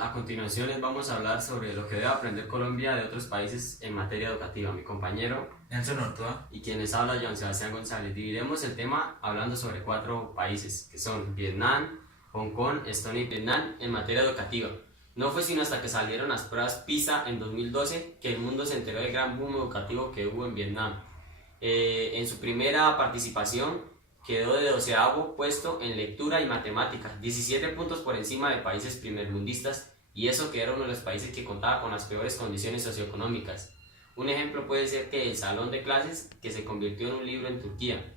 Hola, a continuación les vamos a hablar sobre lo que debe aprender Colombia de otros países en materia educativa. Mi compañero Nelson Ortúa. y quien les habla, Joan Sebastián González. Dividiremos el tema hablando sobre 4 países, que son Vietnam, Hong Kong, Estonia y Vietnam en materia educativa. No fue sino hasta que salieron las pruebas PISA en 2012 que el mundo se enteró del gran boom educativo que hubo en Vietnam. En su primera participación quedó de 12º puesto en lectura y matemáticas, 17 puntos por encima de países primermundistas, y eso que era uno de los países que contaba con las peores condiciones socioeconómicas. Un ejemplo puede ser que el salón de clases, que se convirtió en un libro en Turquía.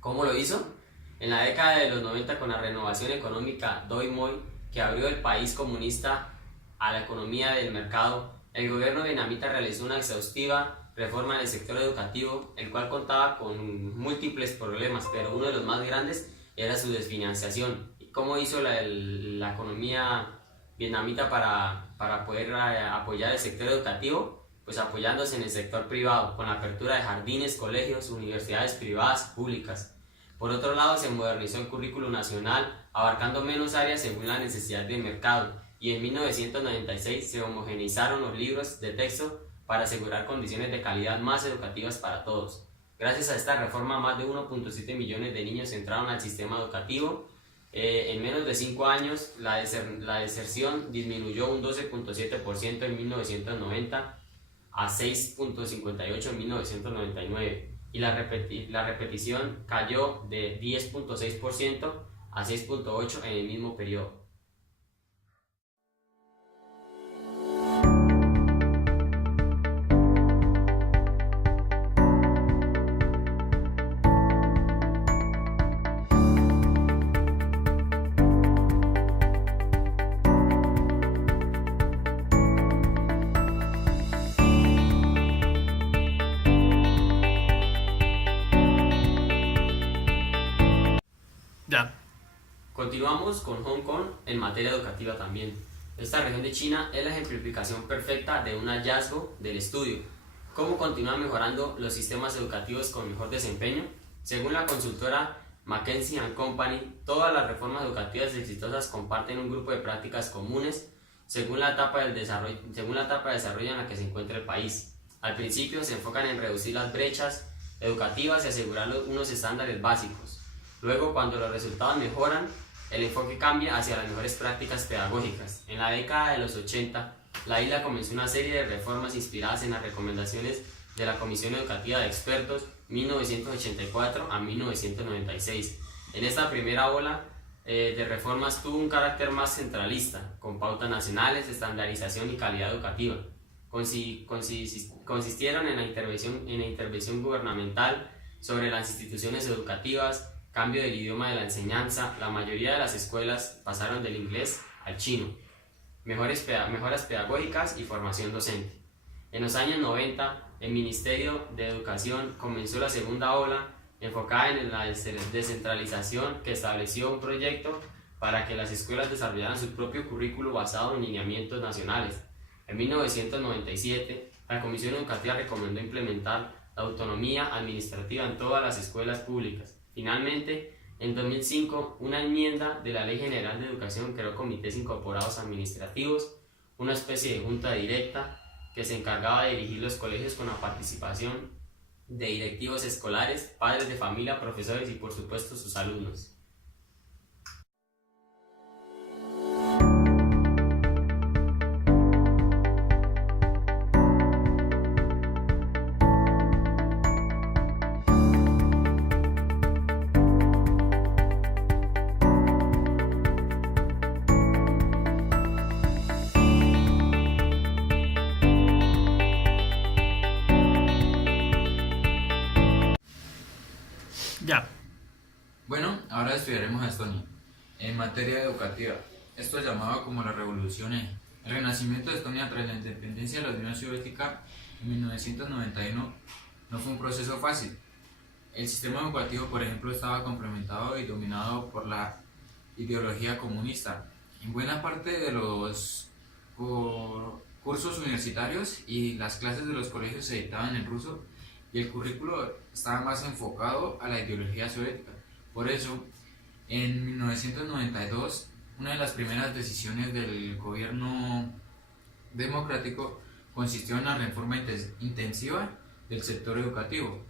¿Cómo lo hizo? En la década de los 90, con la renovación económica Doi Moi, que abrió el país comunista a la economía del mercado, el gobierno vietnamita realizó una exhaustiva reforma en el sector educativo, el cual contaba con múltiples problemas, pero uno de los más grandes era su desfinanciación. ¿Y cómo hizo la economía vietnamita para poder apoyar el sector educativo? Pues apoyándose en el sector privado, con la apertura de jardines, colegios, universidades privadas, públicas. Por otro lado, se modernizó el currículo nacional, abarcando menos áreas según la necesidad del mercado, y en 1996 se homogeneizaron los libros de texto para asegurar condiciones de calidad más educativas para todos. Gracias a esta reforma, más de 1.7 millones de niños entraron al sistema educativo. En menos de 5 años, la deserción disminuyó un 12.7% en 1990 a 6.58% en 1999, y la repetición cayó de 10.6% a 6.8% en el mismo periodo. Ya. Continuamos con Hong Kong en materia educativa también. Esta región de China es la ejemplificación perfecta de un hallazgo del estudio. ¿Cómo continúan mejorando los sistemas educativos con mejor desempeño? Según la consultora McKinsey & Company, todas las reformas educativas exitosas comparten un grupo de prácticas comunes según la etapa de desarrollo en la que se encuentra el país. Al principio se enfocan en reducir las brechas educativas y asegurar unos estándares básicos. Luego, cuando los resultados mejoran, el enfoque cambia hacia las mejores prácticas pedagógicas. En la década de los 80, la isla comenzó una serie de reformas inspiradas en las recomendaciones de la Comisión Educativa de Expertos 1984 a 1996. En esta primera ola de reformas tuvo un carácter más centralista, con pautas nacionales, estandarización y calidad educativa. Consistieron en la intervención gubernamental sobre las instituciones educativas, cambio del idioma de la enseñanza. La mayoría de las escuelas pasaron del inglés al chino, mejoras pedagógicas y formación docente. En los años 90, el Ministerio de Educación comenzó la segunda ola, enfocada en la descentralización, que estableció un proyecto para que las escuelas desarrollaran su propio currículo basado en lineamientos nacionales. En 1997, la Comisión Educativa recomendó implementar la autonomía administrativa en todas las escuelas públicas. Finalmente, en 2005, una enmienda de la Ley General de Educación creó comités incorporados administrativos, una especie de junta directa que se encargaba de dirigir los colegios con la participación de directivos escolares, padres de familia, profesores y por supuesto sus alumnos. Ya. Bueno, ahora estudiaremos a Estonia. En materia educativa, esto es llamado como la Revolución E. El renacimiento de Estonia tras la independencia de la Unión Soviética en 1991 no fue un proceso fácil. El sistema educativo, por ejemplo, estaba complementado y dominado por la ideología comunista. En buena parte de los cursos universitarios y las clases de los colegios se dictaban en ruso, y el currículo estaba más enfocado a la ideología soviética. Por eso, en 1992, una de las primeras decisiones del gobierno democrático consistió en la reforma intensiva del sector educativo.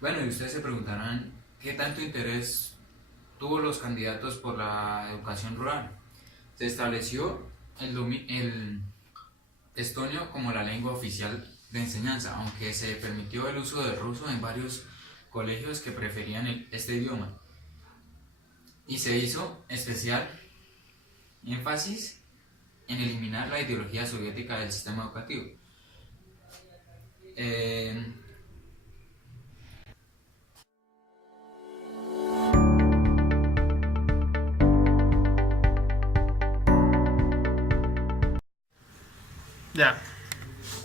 Bueno, y ustedes se preguntarán qué tanto interés tuvo los candidatos por la educación rural. Se estableció el estonio como la lengua oficial de enseñanza, aunque se permitió el uso del ruso en varios colegios que preferían este idioma. Y se hizo especial énfasis en eliminar la ideología soviética del sistema educativo. Ya.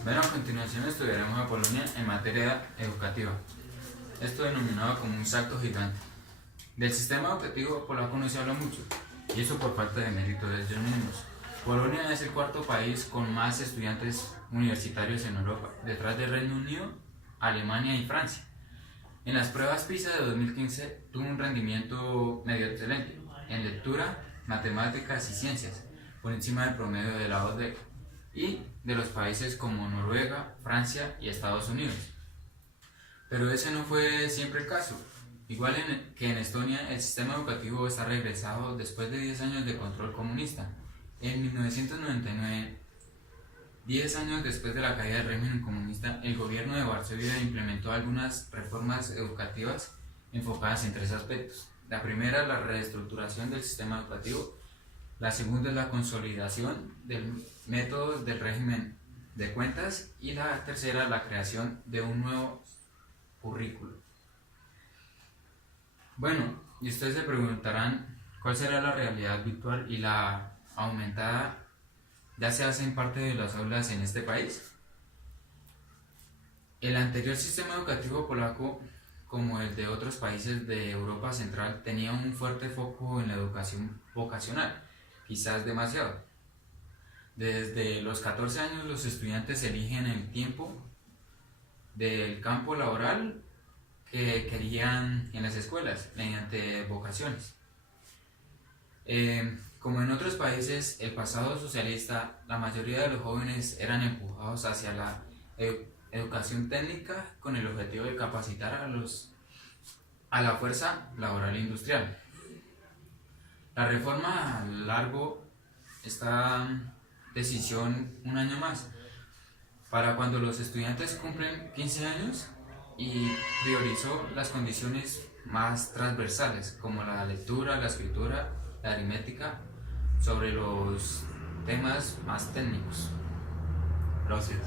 Bueno, a continuación estudiaremos a Polonia en materia educativa. Esto denominado como un salto gigante. Del sistema educativo polaco no se habla mucho, y eso por falta de mérito de ellos mismos. Polonia es el cuarto país con más estudiantes universitarios en Europa, detrás del Reino Unido, Alemania y Francia. En las pruebas PISA de 2015 tuvo un rendimiento medio excelente en lectura, matemáticas y ciencias, por encima del promedio de la OCDE y de los países como Noruega, Francia y Estados Unidos. Pero ese no fue siempre el caso. Igual que en Estonia, el sistema educativo está regresado después de 10 años de control comunista. En 1999, 10 años después de la caída del régimen comunista, el gobierno de Varsovia implementó algunas reformas educativas enfocadas en tres aspectos. La primera es la reestructuración del sistema educativo, la segunda es la consolidación del método del régimen de cuentas y la tercera la creación de un nuevo currículo. Bueno, y ustedes se preguntarán cuál será la realidad virtual y la aumentada ya se hace en parte de las aulas en este país. El anterior sistema educativo polaco, como el de otros países de Europa Central, tenía un fuerte foco en la educación vocacional, quizás demasiado. Desde los 14 años los estudiantes eligen el tiempo del campo laboral que querían en las escuelas mediante vocaciones. Como en otros países, el pasado socialista, la mayoría de los jóvenes eran empujados hacia la educación técnica con el objetivo de capacitar a la fuerza laboral industrial. La reforma alargó esta decisión un año más, para cuando los estudiantes cumplen 15 años, y priorizó las condiciones más transversales como la lectura, la escritura, la aritmética, sobre los temas más técnicos. Gracias.